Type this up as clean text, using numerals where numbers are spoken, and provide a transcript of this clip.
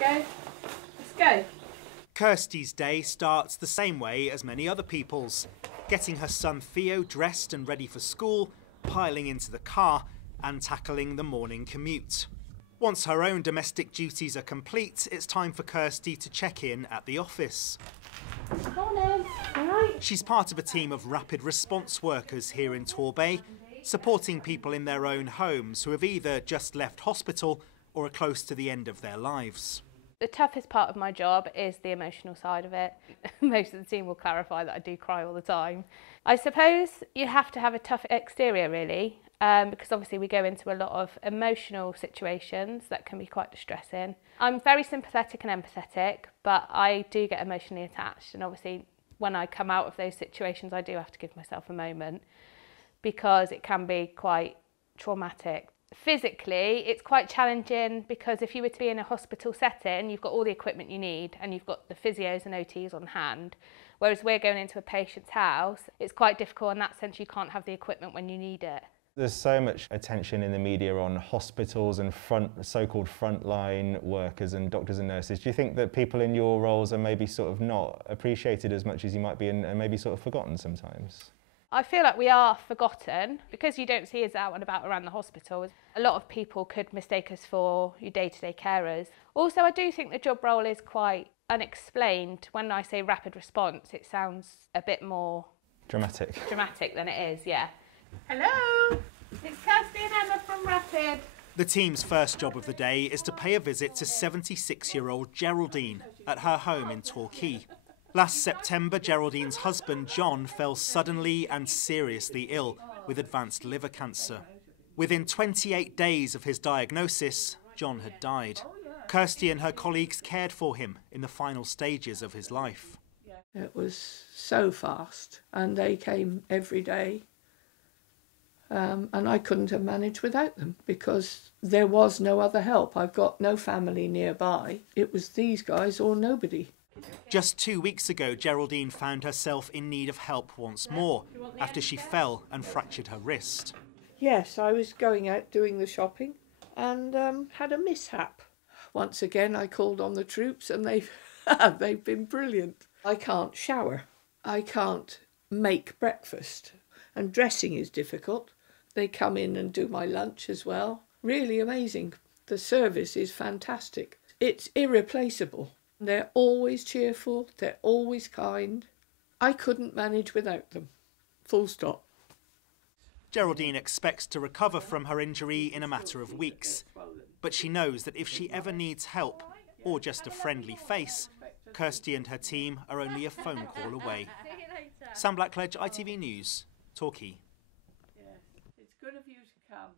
Go. Let's go. Kirsty's day starts the same way as many other people's, getting her son Theo dressed and ready for school, piling into the car and tackling the morning commute. Once her own domestic duties are complete, it's time for Kirsty to check in at the office. Morning. All right. She's part of a team of rapid response workers here in Torbay, supporting people in their own homes who have either just left hospital or are close to the end of their lives. The toughest part of my job is the emotional side of it. Most of the team will clarify that I do cry all the time. I suppose you have to have a tough exterior really, because obviously we go into a lot of emotional situations that can be quite distressing. I'm very sympathetic and empathetic, but I do get emotionally attached, and obviously when I come out of those situations I do have to give myself a moment because it can be quite traumatic. Physically, it's quite challenging because if you were to be in a hospital setting, you've got all the equipment you need and you've got the physios and OTs on hand. Whereas we're going into a patient's house, it's quite difficult in that sense. You can't have the equipment when you need it. There's so much attention in the media on hospitals and so-called frontline workers and doctors and nurses. Do you think that people in your roles are maybe sort of not appreciated as much as you might be and maybe sort of forgotten sometimes? I feel like we are forgotten because you don't see us out and about around the hospital. A lot of people could mistake us for your day-to-day carers. Also, I do think the job role is quite unexplained. When I say rapid response, it sounds a bit more dramatic than it is, yeah. Hello, it's Kirsty and Emma from Rapid. The team's first job of the day is to pay a visit to 76-year-old Geraldine at her home in Torquay. Last September, Geraldine's husband, John, fell suddenly and seriously ill with advanced liver cancer. Within 28 days of his diagnosis, John had died. Kirsty and her colleagues cared for him in the final stages of his life. It was so fast, and they came every day. And I couldn't have managed without them because there was no other help. I've got no family nearby. It was these guys or nobody. Just 2 weeks ago, Geraldine found herself in need of help once more after she fell and fractured her wrist. Yes, I was going out doing the shopping and had a mishap. Once again, I called on the troops and they've been brilliant. I can't shower. I can't make breakfast. And dressing is difficult. They come in and do my lunch as well. Really amazing. The service is fantastic. It's irreplaceable. They're always cheerful, they're always kind. I couldn't manage without them. Full stop. Geraldine expects to recover from her injury in a matter of weeks, but she knows that if she ever needs help or just a friendly face, Kirsty and her team are only a phone call away. Sam Blackledge, ITV News, Torquay. It's good of you to come.